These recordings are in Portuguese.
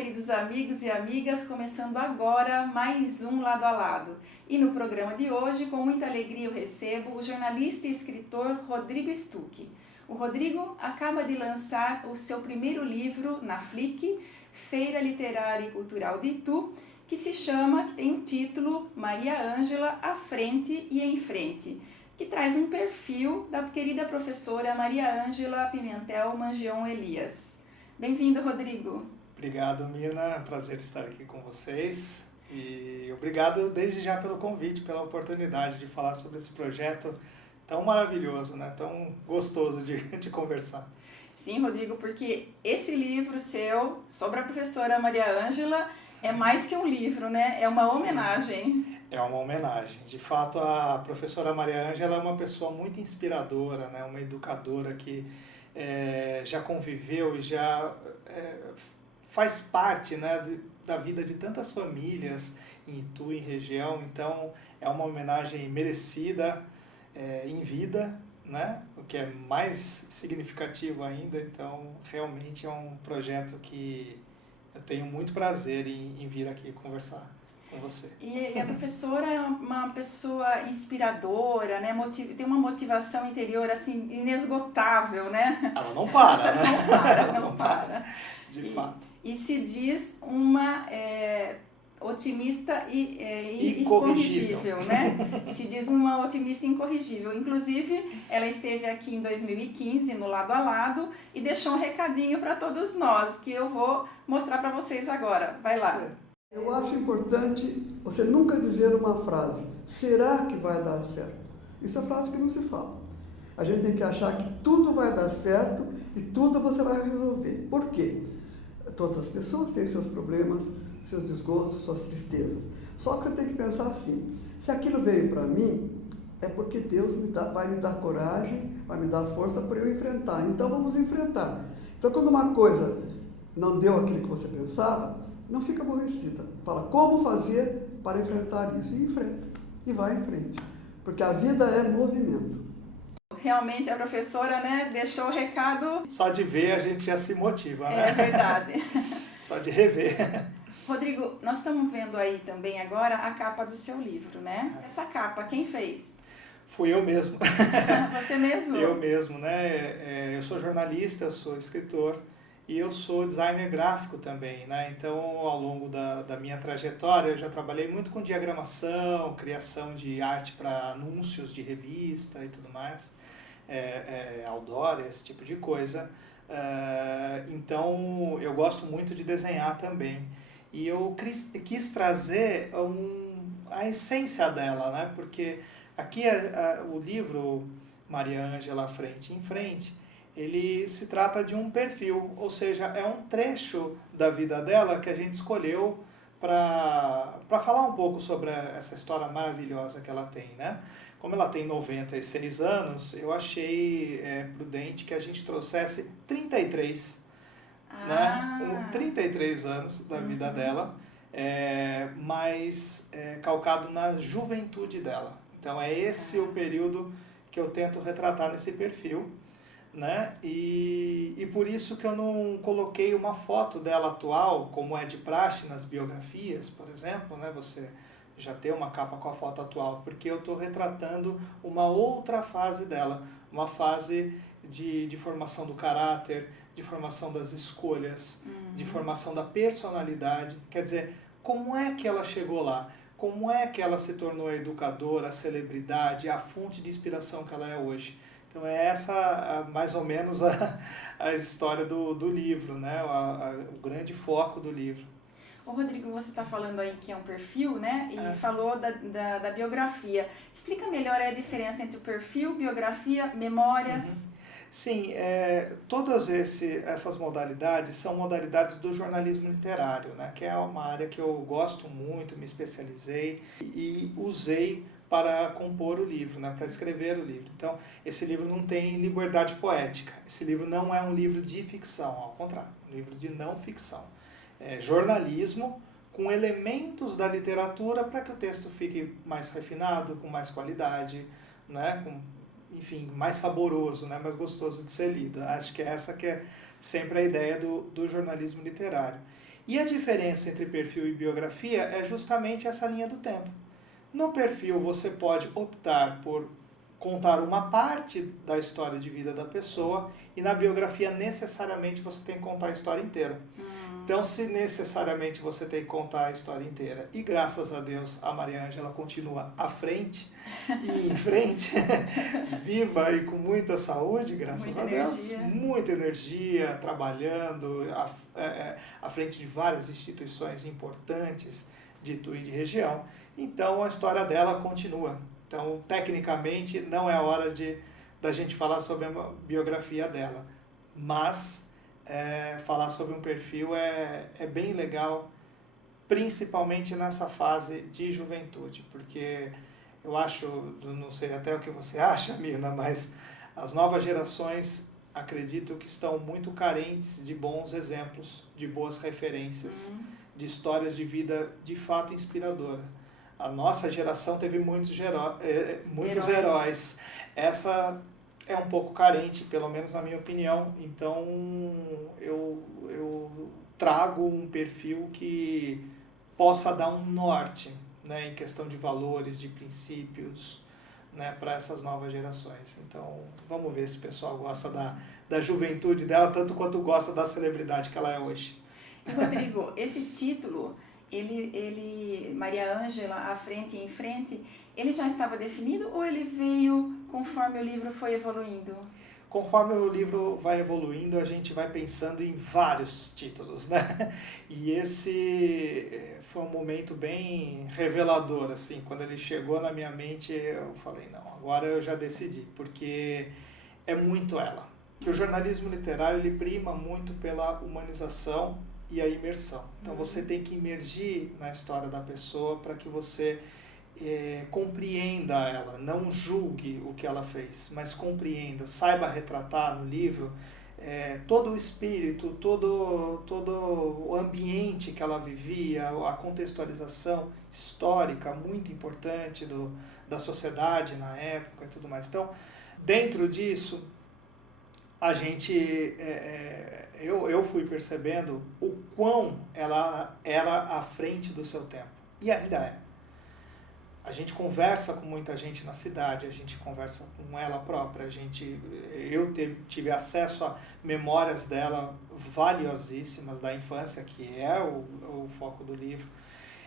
queridos amigos e amigas, começando agora mais um Lado a Lado. E no programa de hoje, com muita alegria, eu recebo o jornalista e escritor Rodrigo Stuck. O Rodrigo acaba de lançar o seu primeiro livro na FLIC, Feira Literária e Cultural de Itu, que tem o título Maria Ângela à Frente e em Frente, que traz um perfil da querida professora Maria Ângela Pimentel Mangion Elias. Bem-vindo, Rodrigo. Obrigado, Mirna. É um prazer estar aqui com vocês. E obrigado desde já pelo convite, pela oportunidade de falar sobre esse projeto tão maravilhoso, né? Tão gostoso de conversar. Sim, Rodrigo, porque esse livro seu sobre a professora Maria Ângela é mais que um livro, né? É uma homenagem. Sim, é uma homenagem. De fato, a professora Maria Ângela é uma pessoa muito inspiradora, né? Uma educadora que já conviveu e já faz parte, né, da vida de tantas famílias em Itu, em região. Então, é uma homenagem merecida em vida, né? O que é mais significativo ainda. Então, realmente é um projeto que eu tenho muito prazer em vir aqui conversar com você. E a professora é uma pessoa inspiradora, né? Tem uma motivação interior assim inesgotável, né? Ela não para, né? Não para. De fato. E se diz uma otimista e incorrigível, né? Se diz uma otimista incorrigível. Inclusive, ela esteve aqui em 2015 no Lado a Lado e deixou um recadinho para todos nós, que eu vou mostrar para vocês agora. Vai lá. Eu acho importante você nunca dizer uma frase, será que vai dar certo? Isso é frase que não se fala. A gente tem que achar que tudo vai dar certo e tudo você vai resolver. Por quê? Todas as pessoas têm seus problemas, seus desgostos, suas tristezas. Só que você tem que pensar assim, se aquilo veio para mim, é porque Deus vai me dar coragem, vai me dar força para eu enfrentar. Então vamos enfrentar. Então quando uma coisa não deu aquilo que você pensava, não fica aborrecida. Fala como fazer para enfrentar isso. E enfrenta. E vai em frente. Porque a vida é movimento. Realmente a professora, né, deixou o recado. Só de ver a gente já se motiva, né? É verdade. Só de rever. Rodrigo, nós estamos vendo aí também agora a capa do seu livro, né? Essa capa, quem fez? Fui eu mesmo. Você mesmo? Eu mesmo, né? Eu sou jornalista, eu sou escritor e eu sou designer gráfico também, né? Então, ao longo da minha trajetória, eu já trabalhei muito com diagramação, criação de arte para anúncios de revista e tudo mais, outdoor, esse tipo de coisa. Então, eu gosto muito de desenhar também. E eu quis trazer a essência dela, né? Porque aqui o livro Maria Ângela Frente em Frente, ele se trata de um perfil, ou seja, é um trecho da vida dela que a gente escolheu para falar um pouco sobre essa história maravilhosa que ela tem, né? Como ela tem 96 anos, eu achei prudente que a gente trouxesse 33, né? 33 anos da vida dela, mas calcado na juventude dela. Então é esse o período que eu tento retratar nesse perfil, né? E por isso que eu não coloquei uma foto dela atual, como é de praxe nas biografias, por exemplo, né? Você já ter uma capa com a foto atual, porque eu estou retratando uma outra fase dela, uma fase de formação do caráter, de formação das escolhas, de formação da personalidade. Quer dizer, como é que ela chegou lá? Como é que ela se tornou a educadora, a celebridade, a fonte de inspiração que ela é hoje? Então é essa mais ou menos a história do livro, né? O grande foco do livro. Ô Rodrigo, você está falando aí que é um perfil, né? E falou da biografia. Explica melhor a diferença entre o perfil, biografia, memórias. Sim, todas essas modalidades são modalidades do jornalismo literário, né? Que é uma área que eu gosto muito, me especializei e usei para compor o livro, né? Para escrever o livro. Então, esse livro não tem liberdade poética. Esse livro não é um livro de ficção, ao contrário, um livro de não ficção. É jornalismo com elementos da literatura para que o texto fique mais refinado, com mais qualidade, né? Enfim, mais saboroso, né? Mais gostoso de ser lido. Acho que essa que é sempre a ideia do jornalismo literário. E a diferença entre perfil e biografia é justamente essa linha do tempo. No perfil você pode optar por contar uma parte da história de vida da pessoa e na biografia necessariamente você tem que contar a história inteira. Então, se necessariamente você tem que contar a história inteira, e graças a Deus a Maria Ângela continua à frente e em frente, viva e com muita saúde, graças a Deus, muita energia, trabalhando à frente de várias instituições importantes de Itu e de região. Então, a história dela continua. Então, tecnicamente, não é hora da gente falar sobre a biografia dela, mas falar sobre um perfil é bem legal, principalmente nessa fase de juventude, porque eu acho, não sei até o que você acha, Mirna, mas as novas gerações acredito que estão muito carentes de bons exemplos, de boas referências, de histórias de vida de fato inspiradoras. A nossa geração teve muitos heróis. Essa é um pouco carente, pelo menos na minha opinião. Então, eu trago um perfil que possa dar um norte, né, em questão de valores, de princípios, né, para essas novas gerações. Então, vamos ver se o pessoal gosta da juventude dela, tanto quanto gosta da celebridade que ela é hoje. E, Rodrigo, esse título, Maria Ângela, à frente e em frente, ele já estava definido ou ele veio conforme o livro foi evoluindo? Conforme o livro vai evoluindo, a gente vai pensando em vários títulos, né? E esse foi um momento bem revelador, assim, quando ele chegou na minha mente, eu falei, não, agora eu já decidi, porque é muito ela. Que o jornalismo literário, ele prima muito pela humanização e a imersão. Então, você tem que imergir na história da pessoa para que você compreenda ela, não julgue o que ela fez, mas compreenda, saiba retratar no livro todo o espírito, todo o ambiente que ela vivia, a contextualização histórica muito importante da sociedade na época e tudo mais. Então, dentro disso, a gente, eu fui percebendo o quão ela era à frente do seu tempo, e ainda é. A gente conversa com muita gente na cidade, a gente conversa com ela própria, eu tive acesso a memórias dela valiosíssimas da infância, que é o foco do livro.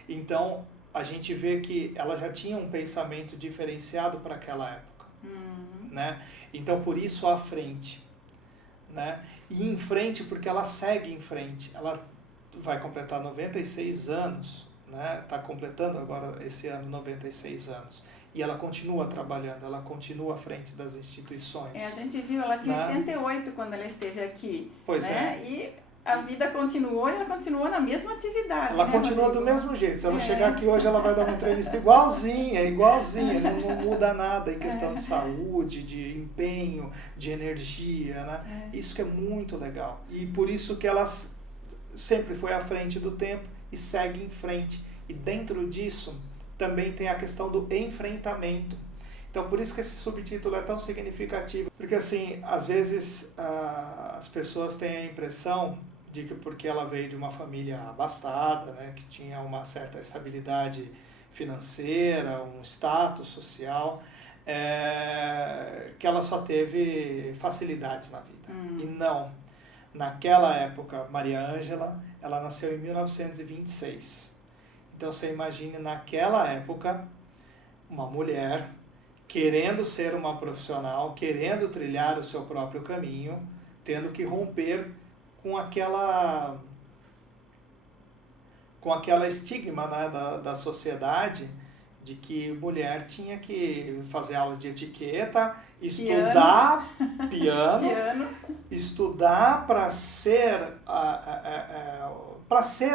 Então, a gente vê que ela já tinha um pensamento diferenciado para aquela época, né? Então, por isso, à frente, né? E em frente, porque ela segue em frente. Ela vai completar 96 anos, né? Está completando agora esse ano 96 anos. E ela continua trabalhando, ela continua à frente das instituições. A gente viu, ela tinha 88 quando ela esteve aqui. Pois né? E a vida continuou e ela continuou na mesma atividade. Ela continua do mesmo jeito. Se ela chegar aqui hoje, ela vai dar uma entrevista igualzinha. Não muda nada em questão de saúde, de empenho, de energia, né? Isso que é muito legal. E por isso que ela sempre foi à frente do tempo e segue em frente. E dentro disso também tem a questão do enfrentamento. Então, por isso que esse subtítulo é tão significativo. Porque, assim, às vezes as pessoas têm a impressão de que porque ela veio de uma família abastada, né, que tinha uma certa estabilidade financeira, um status social, que ela só teve facilidades na vida. E não. Naquela época, Maria Ângela, ela nasceu em 1926. Então, você imagine, naquela época, uma mulher querendo ser uma profissional, querendo trilhar o seu próprio caminho, tendo que romper com aquela estigma, né, da sociedade de que mulher tinha que fazer aula de etiqueta, estudar piano. Estudar para ser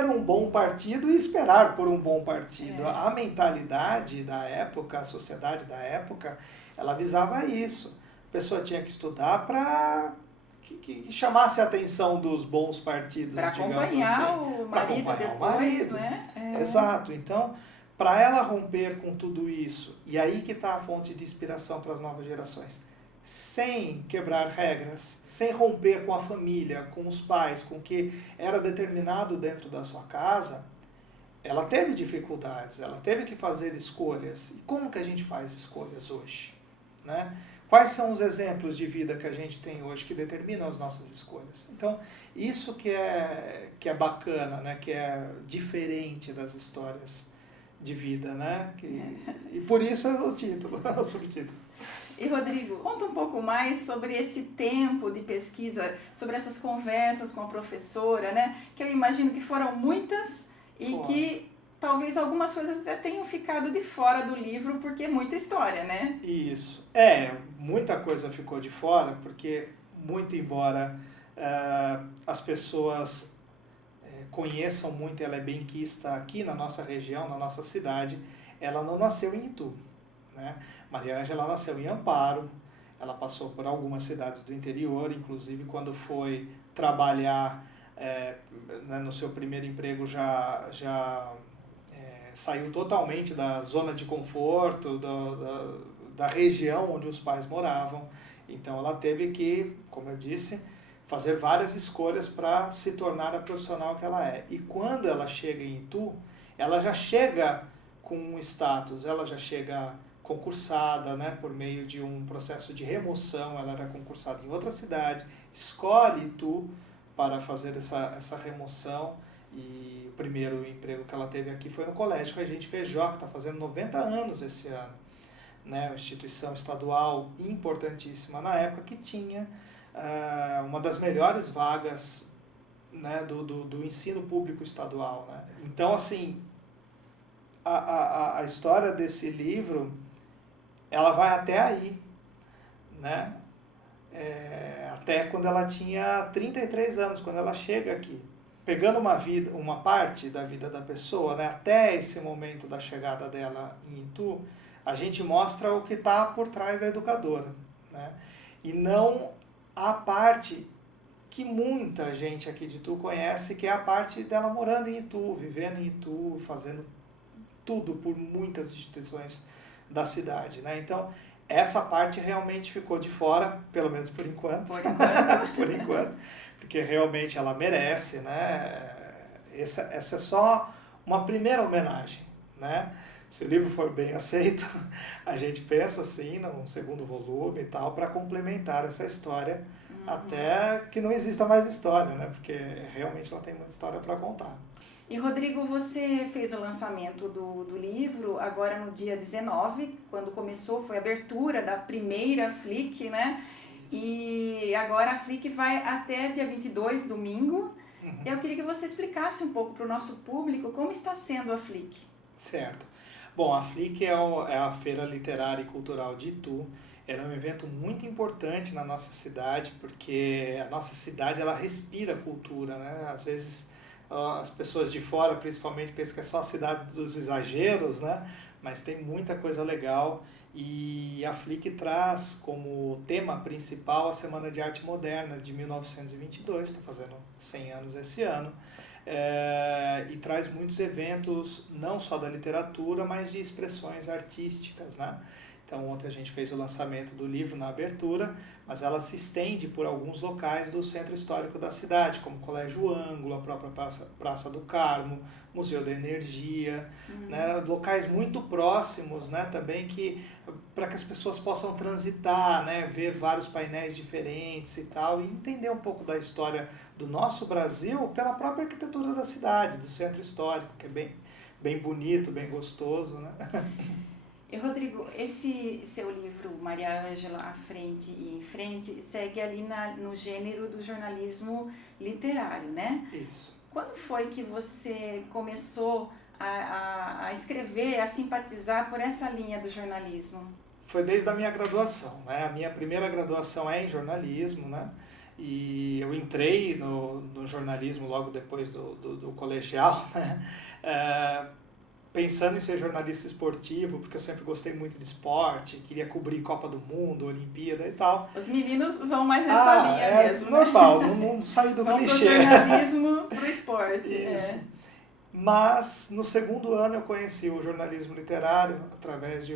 um bom partido e esperar por um bom partido. A mentalidade da época, a sociedade da época, ela visava isso. A pessoa tinha que estudar para que chamasse a atenção dos bons partidos, para acompanhar assim. O marido depois, né? Exato. Então, para ela romper com tudo isso, e aí que está a fonte de inspiração para as novas gerações, sem quebrar regras, sem romper com a família, com os pais, com o que era determinado dentro da sua casa, ela teve dificuldades, ela teve que fazer escolhas. E como que a gente faz escolhas hoje? Né? Quais são os exemplos de vida que a gente tem hoje que determinam as nossas escolhas? Então, isso que é bacana, né? Que é diferente das histórias de vida, né? E por isso é o título, o subtítulo. E Rodrigo, conta um pouco mais sobre esse tempo de pesquisa, sobre essas conversas com a professora, né? Que eu imagino que foram muitas e que talvez algumas coisas até tenham ficado de fora do livro, porque é muita história, né? Isso. Muita coisa ficou de fora, porque muito embora as pessoas conheçam muito, ela é benquista aqui na nossa região, na nossa cidade, ela não nasceu em Itu, né? Maria Ângela nasceu em Amparo, ela passou por algumas cidades do interior, inclusive quando foi trabalhar né, no seu primeiro emprego já saiu totalmente da zona de conforto, da região onde os pais moravam. Então ela teve que, como eu disse, fazer várias escolhas para se tornar a profissional que ela é. E quando ela chega em Itu, ela já chega com um status, ela já chega concursada, né, por meio de um processo de remoção. Ela era concursada em outra cidade, escolhe Itu para fazer essa remoção. E o primeiro emprego que ela teve aqui foi no Colégio Regente Feijó, que está fazendo 90 anos esse ano, né? Uma instituição estadual importantíssima na época, que tinha uma das melhores vagas, né, do ensino público estadual, né? Então, assim, a história desse livro, ela vai até aí, né? Até quando ela tinha 33 anos, quando ela chega aqui. Pegando uma parte da vida da pessoa, né, até esse momento da chegada dela em Itu, a gente mostra o que está por trás da educadora, né? E não a parte que muita gente aqui de Itu conhece, que é a parte dela morando em Itu, vivendo em Itu, fazendo tudo por muitas instituições da cidade, né? Então, essa parte realmente ficou de fora, pelo menos por enquanto. Por enquanto. Por enquanto. Porque realmente ela merece, né? Essa é só uma primeira homenagem, né? Se o livro for bem aceito, a gente pensa assim num segundo volume e tal, para complementar essa história, até que não exista mais história, né? Porque realmente ela tem muita história para contar. E Rodrigo, você fez o lançamento do livro agora no dia 19, quando começou, foi a abertura da primeira Flic, né? E agora a Flic vai até dia 22, domingo. Eu queria que você explicasse um pouco para o nosso público como está sendo a Flic. Certo. Bom, a Flic é a Feira Literária e Cultural de Itu. Ela é um evento muito importante na nossa cidade, porque a nossa cidade ela respira cultura, né? Às vezes as pessoas de fora, principalmente, pensam que é só a cidade dos exageros, né? Mas tem muita coisa legal. E a Flic traz como tema principal a Semana de Arte Moderna de 1922, está fazendo 100 anos esse ano, e traz muitos eventos, não só da literatura, mas de expressões artísticas, né? Então ontem a gente fez o lançamento do livro na abertura, mas ela se estende por alguns locais do centro histórico da cidade, como o Colégio Ângulo, a própria Praça do Carmo, Museu da Energia, né? Locais muito próximos, né? Também para que as pessoas possam transitar, né? Ver vários painéis diferentes e tal, e entender um pouco da história do nosso Brasil pela própria arquitetura da cidade, do centro histórico, que é bem bonito, bem gostoso, né? E Rodrigo, esse seu livro, Maria Ângela, À Frente e em Frente, segue ali no gênero do jornalismo literário, né? Isso. Quando foi que você começou a escrever, a simpatizar por essa linha do jornalismo? Foi desde a minha graduação, né? A minha primeira graduação é em jornalismo, né? E eu entrei no jornalismo logo depois do colegial, né? Pensando em ser jornalista esportivo, porque eu sempre gostei muito de esporte, queria cobrir Copa do Mundo, Olimpíada e tal. Os meninos vão mais nessa linha mesmo, normal, né? não sair do vão clichê. Vão do jornalismo pro esporte. Isso. Mas no segundo ano eu conheci o jornalismo literário através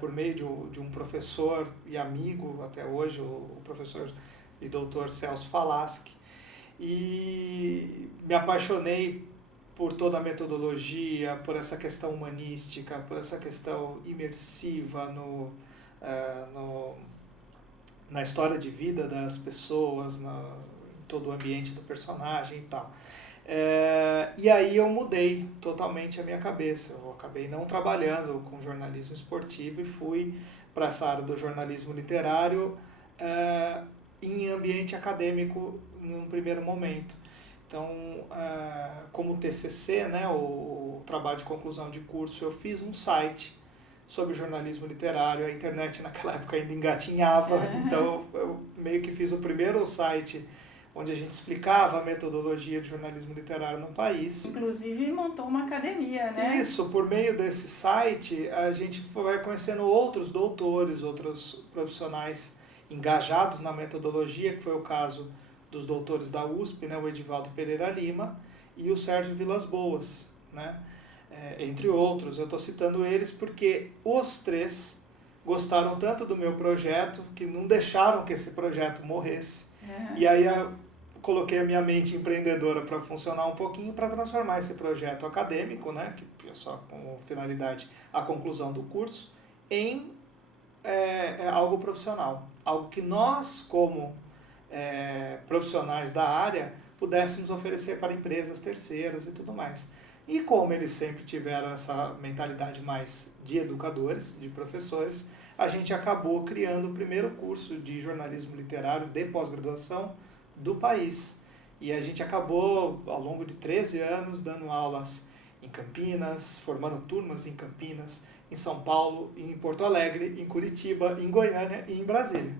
por meio de um professor e amigo até hoje, o professor e doutor Celso Falaschi, e me apaixonei por toda a metodologia, por essa questão humanística, por essa questão imersiva na história de vida das pessoas, em todo o ambiente do personagem e tal. E aí eu mudei totalmente a minha cabeça. Eu acabei não trabalhando com jornalismo esportivo e fui para essa área do jornalismo literário em ambiente acadêmico num primeiro momento. Então, como TCC, né, o trabalho de conclusão de curso, eu fiz um site sobre jornalismo literário. A internet naquela época ainda engatinhava, então eu meio que fiz o primeiro site onde a gente explicava a metodologia de jornalismo literário no país. Inclusive montou uma academia, né? Isso, por meio desse site a gente vai conhecendo outros doutores, outros profissionais engajados na metodologia, que foi o caso dos doutores da USP, né, o Edivaldo Pereira Lima e o Sérgio Vilas Boas, né, entre outros. Eu estou citando eles porque os três gostaram tanto do meu projeto que não deixaram que esse projeto morresse. E aí coloquei a minha mente empreendedora para funcionar um pouquinho, para transformar esse projeto acadêmico, né, que é só com finalidade a conclusão do curso, em algo profissional. Algo que nós, como profissionais da área, pudéssemos oferecer para empresas terceiras e tudo mais. E como eles sempre tiveram essa mentalidade mais de educadores, de professores, a gente acabou criando o primeiro curso de jornalismo literário de pós-graduação do país. E a gente acabou, ao longo de 13 anos, dando aulas em Campinas, formando turmas em Campinas, em São Paulo, em Porto Alegre, em Curitiba, em Goiânia e em Brasília.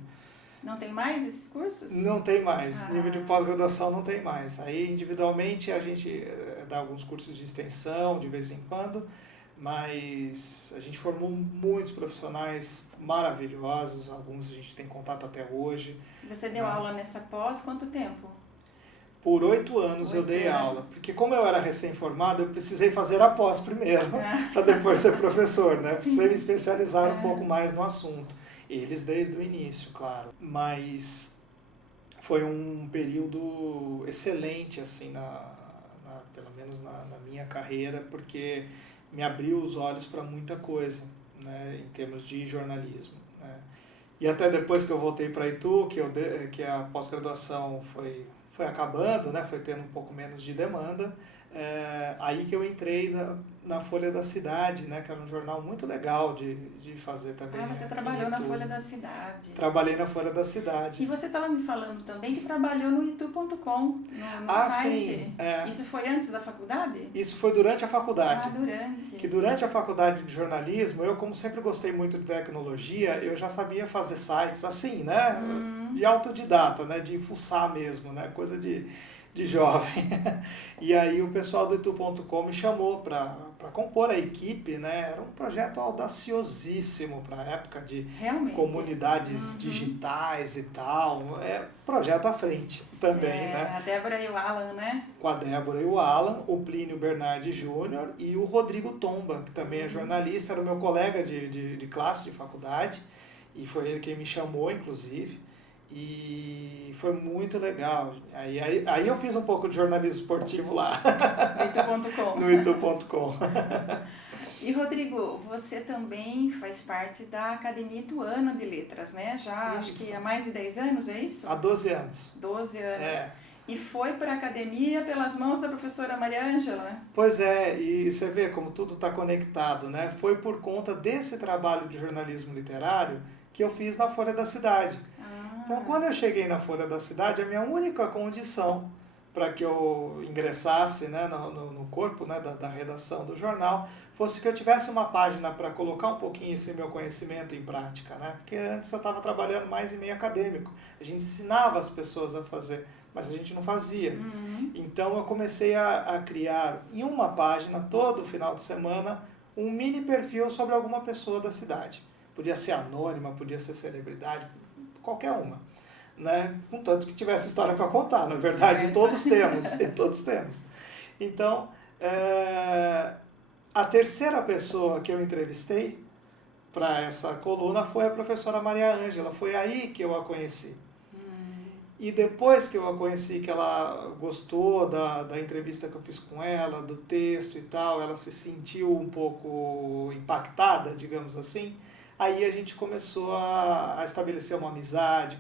Não tem mais esses cursos? Não tem mais. Nível de pós-graduação não tem mais. Aí, individualmente, a gente dá alguns cursos de extensão, de vez em quando, mas a gente formou muitos profissionais maravilhosos, alguns a gente tem contato até hoje. Você deu aula nessa pós quanto tempo? Por 8 anos eu dei aula, porque como eu era recém-formado, eu precisei fazer a pós primeiro, para depois ser professor, né? Precisei me especializar um pouco mais no assunto. Eles desde o início, claro. Mas foi um período excelente, assim, pelo menos na minha carreira, porque me abriu os olhos para muita coisa, né, em termos de jornalismo, né? E até depois que eu voltei para Itu, que a pós-graduação foi acabando, né, foi tendo um pouco menos de demanda, aí que eu entrei na Folha da Cidade, né, que era um jornal muito legal de fazer também. Você trabalhou na Folha da Cidade. Trabalhei na Folha da Cidade. E você estava me falando também que trabalhou no itu.com, no site. Sim, Isso foi antes da faculdade? Isso foi durante a faculdade. Durante. Que durante a faculdade de jornalismo, eu como sempre gostei muito de tecnologia, eu já sabia fazer sites assim, né, de autodidata, né, de fuçar mesmo, né, coisa de jovem. E aí o pessoal do itu.com me chamou para compor a equipe, né? Era um projeto audaciosíssimo para a época de comunidades digitais e tal. Projeto à frente também, né? A Débora e o Alan, né? Com a Débora e o Alan, o Plínio Bernardi Júnior e o Rodrigo Tomba, que também é jornalista, era o meu colega de classe, de faculdade, e foi ele quem me chamou, inclusive. E foi muito legal. Aí eu fiz um pouco de jornalismo esportivo lá. No itu.com. E Rodrigo, você também faz parte da Academia Ituana de Letras, né? Já acho que há mais de 10 anos, é isso? Há 12 anos. 12 anos. E foi para a academia pelas mãos da professora Maria Ângela. Pois é, e você vê como tudo está conectado, né? Foi por conta desse trabalho de jornalismo literário que eu fiz na Folha da Cidade. Então, quando eu cheguei na Folha da Cidade, a minha única condição para que eu ingressasse, né, no corpo, né, da redação do jornal fosse que eu tivesse uma página para colocar um pouquinho esse meu conhecimento em prática, né? Porque antes eu estava trabalhando mais em meio acadêmico. A gente ensinava as pessoas a fazer, mas a gente não fazia. Então eu comecei a criar em uma página, todo final de semana, um mini perfil sobre alguma pessoa da cidade. Podia ser anônima, podia ser celebridade, qualquer uma, né? Contanto que tivesse história para contar, na verdade, todos temos. Então, A terceira pessoa que eu entrevistei para essa coluna foi a professora Maria Ângela, foi aí que eu a conheci. E depois que eu a conheci, que ela gostou da entrevista que eu fiz com ela, do texto e tal, ela se sentiu um pouco impactada, digamos assim, aí a gente começou a estabelecer uma amizade,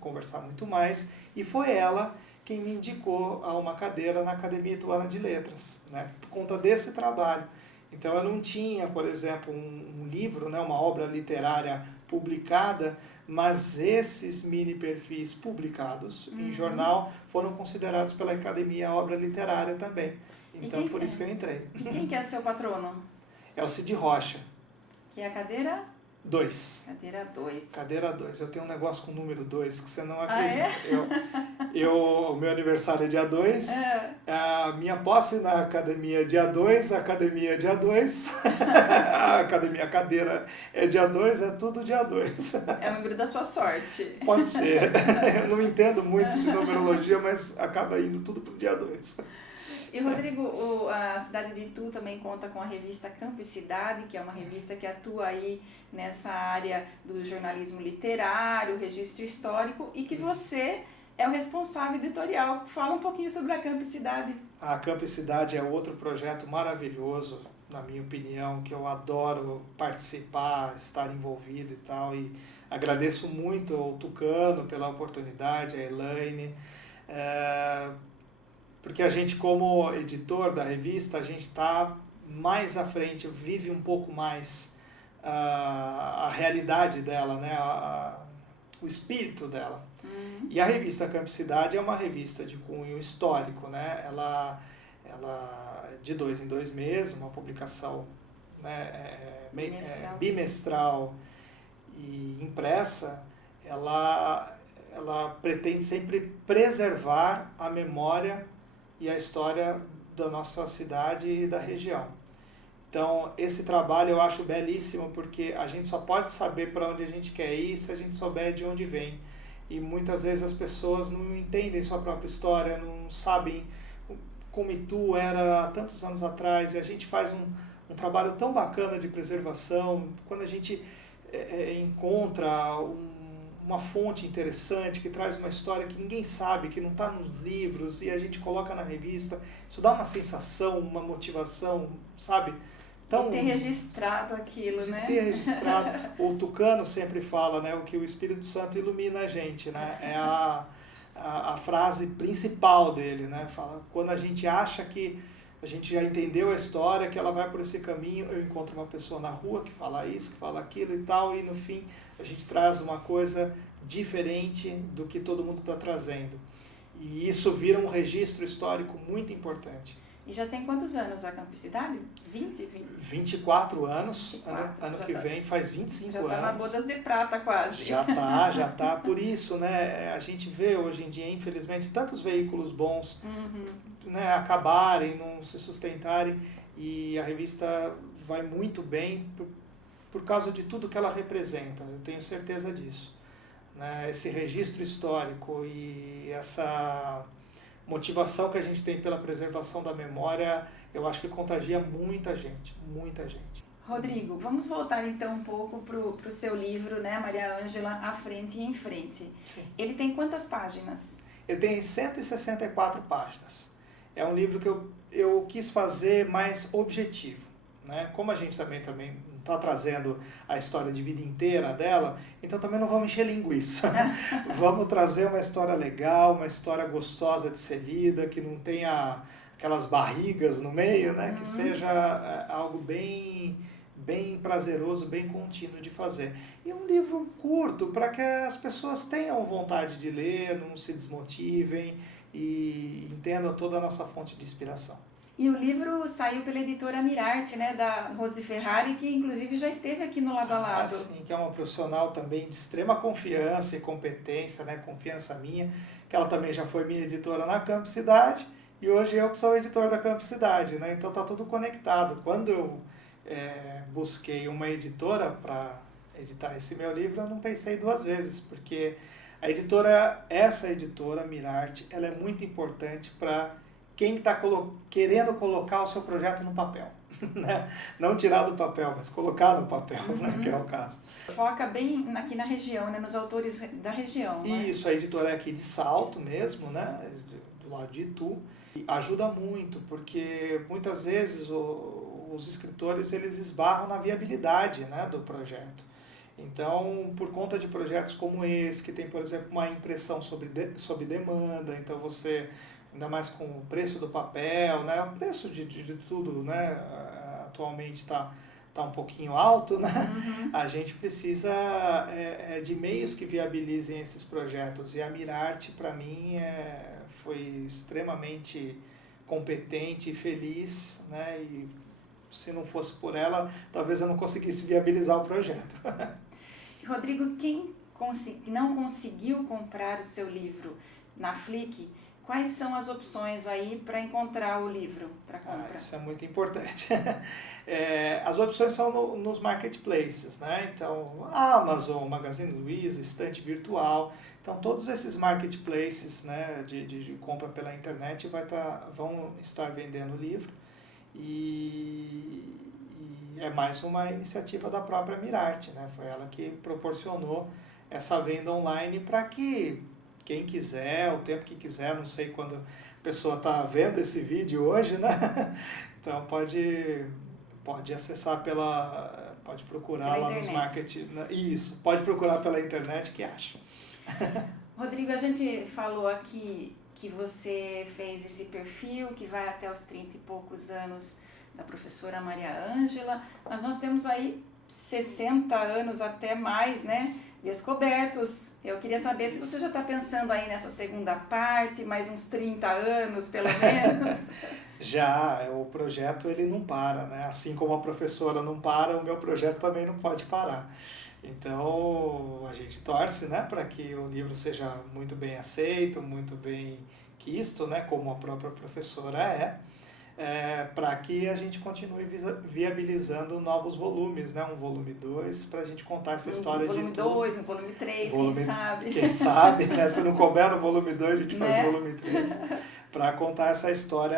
conversar muito mais, e foi ela quem me indicou a uma cadeira na Academia Ituana de Letras, né, por conta desse trabalho. Então eu não tinha, por exemplo, um livro, né, uma obra literária publicada, mas esses mini perfis publicados em jornal foram considerados pela Academia obra literária também. Então por isso que eu entrei. E quem que é o seu patrono? É o Cid Rocha. Que é a cadeira? 2. Cadeira 2. Cadeira 2. Eu tenho um negócio com o número 2 que você não Ah, acredita. é? O meu aniversário é dia 2, a minha posse na academia é dia 2, a academia é dia 2, a cadeira é dia 2, é tudo dia 2. É o número da sua sorte. Pode ser. Eu não entendo muito de numerologia, mas acaba indo tudo pro dia 2. E, Rodrigo, a cidade de Itu também conta com a revista Campo e Cidade, que é uma revista que atua aí nessa área do jornalismo literário, registro histórico, e que você é o responsável editorial. Fala um pouquinho sobre a Campo e Cidade. A Campo e Cidade é outro projeto maravilhoso, na minha opinião, que eu adoro participar, estar envolvido e tal, e agradeço muito ao Tucano pela oportunidade, a Elaine, porque a gente, como editor da revista, a gente está mais à frente, vive um pouco mais a realidade dela, né? O espírito dela. E a revista Campo Cidade é uma revista de cunho histórico, né? Ela é de 2 em 2 meses, uma publicação, né, bimestral e impressa. Ela pretende sempre preservar a memória e a história da nossa cidade e da região. Então, esse trabalho eu acho belíssimo, porque a gente só pode saber para onde a gente quer ir se a gente souber de onde vem. E muitas vezes as pessoas não entendem sua própria história, não sabem como Itu era há tantos anos atrás, e a gente faz um trabalho tão bacana de preservação, quando a gente encontra uma fonte interessante, que traz uma história que ninguém sabe, que não está nos livros, e a gente coloca na revista, isso dá uma sensação, uma motivação, sabe? Então, ter registrado aquilo, né? Ter registrado. O Tucano sempre fala, né, o que o Espírito Santo ilumina a gente, né? É a frase principal dele, né? Fala, quando a gente acha que a gente já entendeu a história, que ela vai por esse caminho, eu encontro uma pessoa na rua que fala isso, que fala aquilo e tal, e no fim a gente traz uma coisa diferente do que todo mundo está trazendo. E isso vira um registro histórico muito importante. E já tem quantos anos a Campo e Cidade? 24 anos, ano que vem faz 25 anos. Já está na bodas de prata quase. Já tá. Por isso, né, a gente vê hoje em dia, infelizmente, tantos veículos bons né, acabarem, não se sustentarem, e a revista vai muito bem por causa de tudo que ela representa, eu tenho certeza disso. Né, esse registro histórico e essa motivação que a gente tem pela preservação da memória, eu acho que contagia muita gente, muita gente. Rodrigo, vamos voltar então um pouco para o seu livro, né, Maria Ângela, À Frente e em Frente. Sim. Ele tem quantas páginas? Ele tem 164 páginas. É um livro que eu quis fazer mais objetivo. Né? Como a gente também não está trazendo a história de vida inteira dela, então também não vamos encher linguiça. Vamos trazer uma história legal, uma história gostosa de ser lida, que não tenha aquelas barrigas no meio, né? Que seja algo bem prazeroso, bem contínuo de fazer. E um livro curto, para que as pessoas tenham vontade de ler, não se desmotivem e entendam toda a nossa fonte de inspiração. E o livro saiu pela editora Mirarte, né, da Rose Ferrari, que inclusive já esteve aqui no Lado a Lado. Sim, que é uma profissional também de extrema confiança e competência, né, confiança minha, que ela também já foi minha editora na Campo Cidade, e hoje eu que sou editor da Campo Cidade, né, então tá tudo conectado. Quando eu busquei uma editora para editar esse meu livro, eu não pensei duas vezes, porque essa editora, Mirarte, ela é muito importante para quem está querendo colocar o seu projeto no papel. Né? Não tirar do papel, mas colocar no papel, né? Que é o caso. Foca bem aqui na região, né? Nos autores da região. Né? Isso, a editora é aqui de Salto mesmo, né? Do lado de Itu. E ajuda muito, porque muitas vezes os escritores eles esbarram na viabilidade, né, do projeto. Então, por conta de projetos como esse, que tem, por exemplo, uma impressão sob demanda, então você, ainda mais com o preço do papel, né, o preço de tudo, né, atualmente está um pouquinho alto, né? Uhum. A gente precisa de meios que viabilizem esses projetos. E a Mirarte, para mim, foi extremamente competente e feliz, né? E se não fosse por ela, talvez eu não conseguisse viabilizar o projeto. Rodrigo, quem não conseguiu comprar o seu livro na Flick, quais são as opções aí para encontrar o livro para compra? Isso é muito importante. As opções são nos marketplaces, né? Então, Amazon, Magazine Luiza, Estante Virtual. Então, todos esses marketplaces, né, de compra pela internet vão estar vendendo o livro. E é mais uma iniciativa da própria Mirarte, né? Foi ela que proporcionou essa venda online para que quem quiser, o tempo que quiser, não sei quando a pessoa está vendo esse vídeo hoje, né? Então pode acessar pode procurar pela lá internet. nos market, isso, pode procurar pela internet que acha. Rodrigo, a gente falou aqui que você fez esse perfil que vai até os 30 e poucos anos da professora Maria Ângela, mas nós temos aí 60 anos até mais, né, descobertos. Eu queria saber se você já está pensando aí nessa segunda parte, mais uns 30 anos pelo menos. Já, o projeto ele não para, né? Assim como a professora não para, o meu projeto também não pode parar. Então, a gente torce, né, para que o livro seja muito bem aceito, muito bem quisto, né, como a própria professora para que a gente continue viabilizando novos volumes, né, um volume 2, para a gente contar essa história de volume 2, um volume 3, quem sabe. Quem sabe, né, se não couber no volume 2, a gente faz Né? volume 3, para contar essa história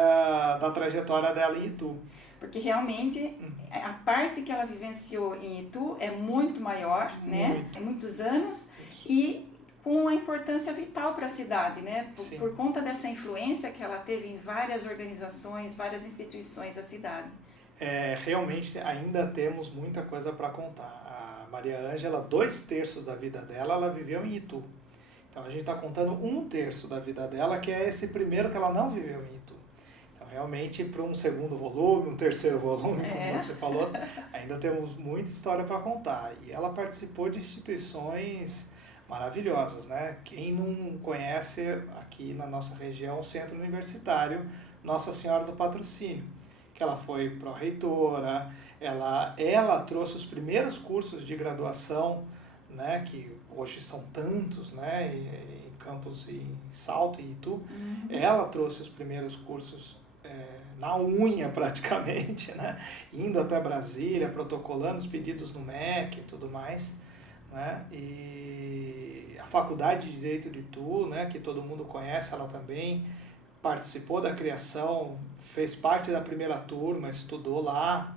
da trajetória dela em Itu. Porque realmente a parte que ela vivenciou em Itu é muito maior, né? É muitos anos e com uma importância vital para a cidade, né? Por conta dessa influência que ela teve em várias organizações, várias instituições da cidade. Realmente ainda temos muita coisa para contar. A Maria Ângela, 2/3 da vida dela, ela viveu em Itu. Então a gente está contando 1/3 da vida dela, que é esse primeiro que ela não viveu em Itu. Realmente, para um segundo volume, um terceiro volume, como você falou, ainda temos muita história para contar. E ela participou de instituições maravilhosas, né? Quem não conhece aqui na nossa região o Centro Universitário Nossa Senhora do Patrocínio, que ela foi pró-reitora, ela trouxe os primeiros cursos de graduação, né? Que hoje são tantos, né? Em campus em Salto e Itu. Ela trouxe os primeiros cursos na unha praticamente, né? Indo até Brasília, protocolando os pedidos no MEC e tudo mais, né? E a Faculdade de Direito de Itu, né? Que todo mundo conhece, ela também participou da criação, fez parte da primeira turma, estudou lá,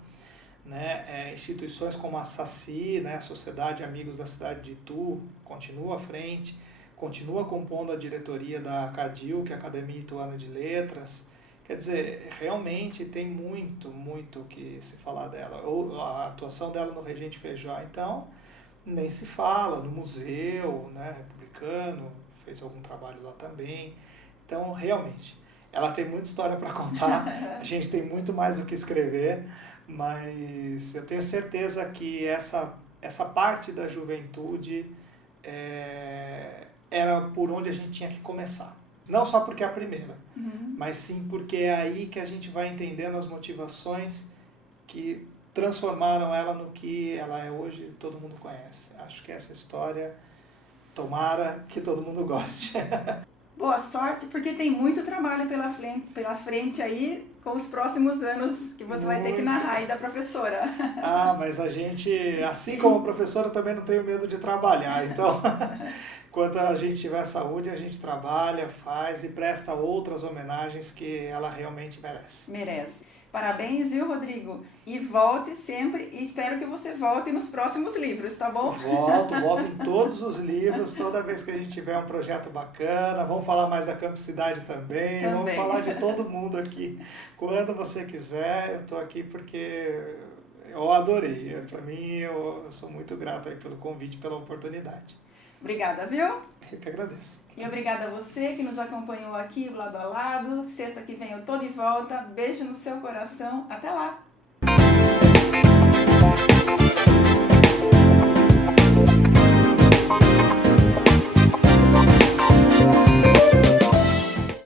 né? Instituições como a SACI, né? A Sociedade Amigos da Cidade de Itu, continua à frente, continua compondo a diretoria da CADIL, que é a Academia Ituana de Letras. Quer dizer, realmente tem muito o que se falar dela. Ou a atuação dela no Regente Feijó, então, nem se fala. No museu, né, republicano, fez algum trabalho lá também. Então, realmente, ela tem muita história para contar. A gente tem muito mais o que escrever, mas eu tenho certeza que essa parte da juventude era por onde a gente tinha que começar. Não só porque é a primeira, mas sim porque é aí que a gente vai entendendo as motivações que transformaram ela no que ela é hoje e todo mundo conhece. Acho que essa história, tomara que todo mundo goste. Boa sorte, porque tem muito trabalho pela frente aí com os próximos anos que você vai ter que narrar aí da professora. Ah, mas a gente, assim como professora, também não tenho medo de trabalhar. Então, quando a gente tiver saúde, a gente trabalha, faz e presta outras homenagens que ela realmente merece. Merece. Parabéns, viu, Rodrigo? E volte sempre, e espero que você volte nos próximos livros, tá bom? Volto em todos os livros, toda vez que a gente tiver um projeto bacana, vamos falar mais da Campicidade também, vamos falar de todo mundo aqui. Quando você quiser, eu estou aqui porque eu adorei. Para mim, eu sou muito grato aí pelo convite, pela oportunidade. Obrigada, viu? Eu que agradeço. E obrigada a você que nos acompanhou aqui, lado a lado. Sexta que vem eu tô de volta. Beijo no seu coração. Até lá!